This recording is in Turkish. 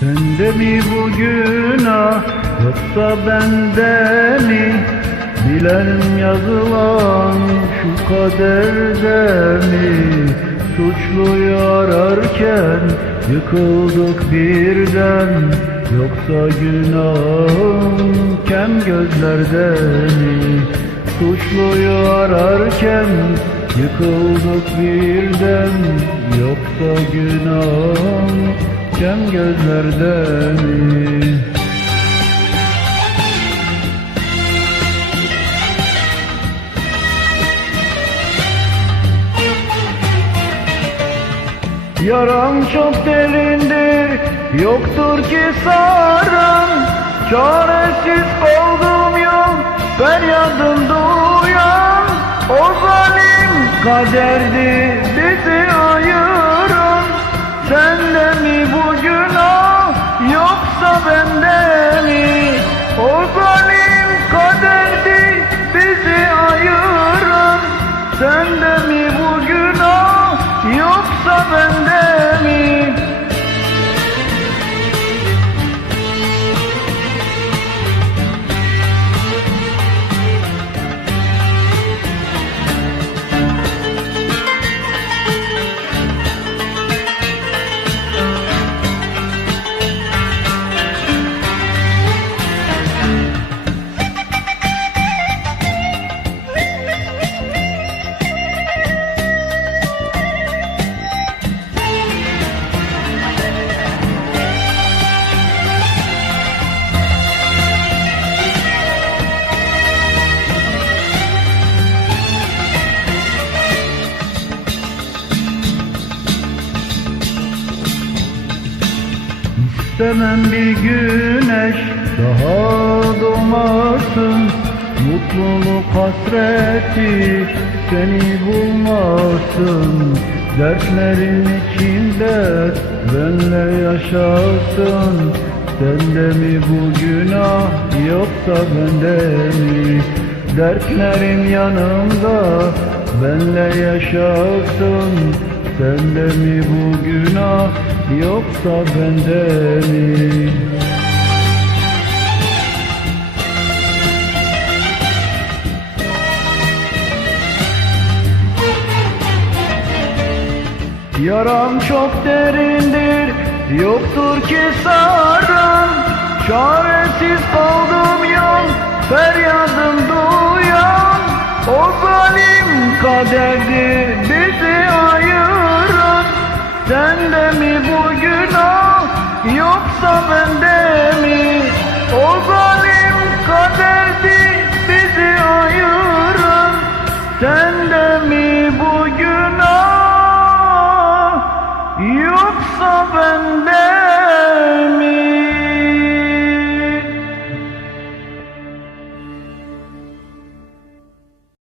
Sende mi bu günah yoksa bende mi? Bilenim yazılan şu kaderde mi? Suçluyu ararken yıkıldık birden Yoksa günahım kem gözlerde mi? Suçluyu ararken yıkıldık birden Yoksa günahım kem gözlerde? Yaram çok derindir, yoktur ki sarım. Çaresiz kaldım yol, feryadım duyan. O zalim kaderdi bizi ayıran Sende mi bu günah, yoksa bende mi? O kaderdi bizi ayıran Sende İstemem bir güneş. Daha doğmasın Mutluluk hasreti. Seni bulmasın Dertlerin içinde. Benle yaşasın. Sende mi bu günah yoksa bende mi? Dertlerim yanımda. Benle yaşasın Sende mi bu günah yoksa bende mi? Yaram çok derindir, yoktur ki sarım Çaresiz kaldım yol, feryadım duyan. O zalim kaderdi bizi ayıran Sende mi bu günah,